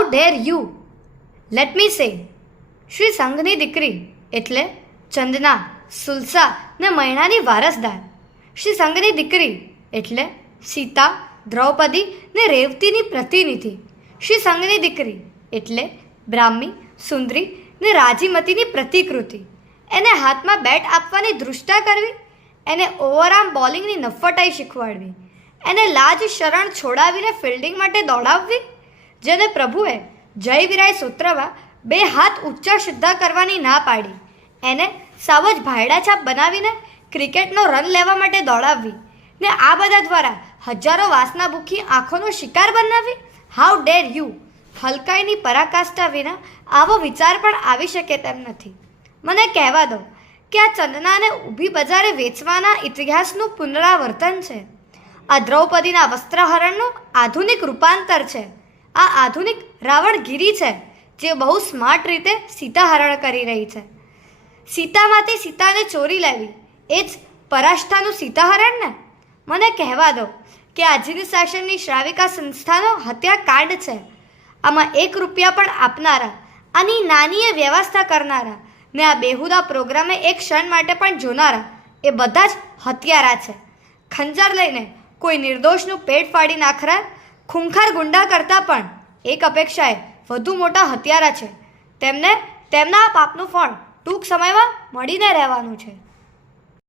How dare you let me say Shri સંઘની દીકરી એટલે ચંદના, સુલસા ને મૈણાની વારસદાર. શ્રી સંઘની દીકરી એટલે સીતા, દ્રૌપદી ને રેવતીની પ્રતિનિધિ. શ્રી સંઘની દીકરી એટલે બ્રાહ્મી, સુંદરી ને રાજીમતીની પ્રતિકૃતિ. એને હાથમાં બેટ આપવાની દૃષ્ટા કરવી, એને ઓવરઆર્મ બોલિંગની નફટાઈ શીખવાડવી, એને લાજ શરણ છોડાવીને ફિલ્ડિંગ માટે દોડાવવી જેને પ્રભુએ જય વિરાય સૂત્રમાં બે હાથ ઉચ્ચ સિદ્ધા કરવાની ના પાડી. એને સાવજ ભાયડા છાપ બનાવીને ક્રિકેટનો રન લેવા માટે દોડાવવી ને આ બધા દ્વારા હજારો વાસના ભૂખી આંખોનો શિકાર બનાવી. હાઉ ડેર યુ હલકાઈની પરાકાષ્ઠા વિના આવો વિચાર પણ આવી શકે તેમ નથી. મને કહેવા દો કે આ ચંદનાને ઊભી બજારે વેચવાના ઇતિહાસનું પુનરાવર્તન છે. આ દ્રૌપદીના વસ્ત્રહરણનું આધુનિક રૂપાંતર છે. આ આધુનિક રાવણગીરી છે, જે બહુ સ્માર્ટ રીતે સીતાહરણ કરી રહી છે. સીતામાંથી સીતાને ચોરી લેવી. એ જ પરાષ્ઠાનું સીતાહરણ ને? મને કહેવા દો કે આજની શાસનની શ્રાવિકા સંસ્થાનો હત્યાકાંડ છે. આમાં એક રૂપિયા પણ આપનારા આની નાનીએ વ્યવસ્થા કરનારા ને આ બેહુદા પ્રોગ્રામે એક ક્ષણ માટે પણ જોનારા એ બધા જ હત્યારા છે. ખંજર લઈને કોઈ નિર્દોષનું પેટ ફાડી નાખનાર ખૂંખાર ગુંડા કરતાં પણ એક અપેક્ષાએ વધુ મોટા હત્યારા છે. તેમને તેમના પાપનું ફળ ટૂંક સમયમાં મળીને રહેવાનું છે.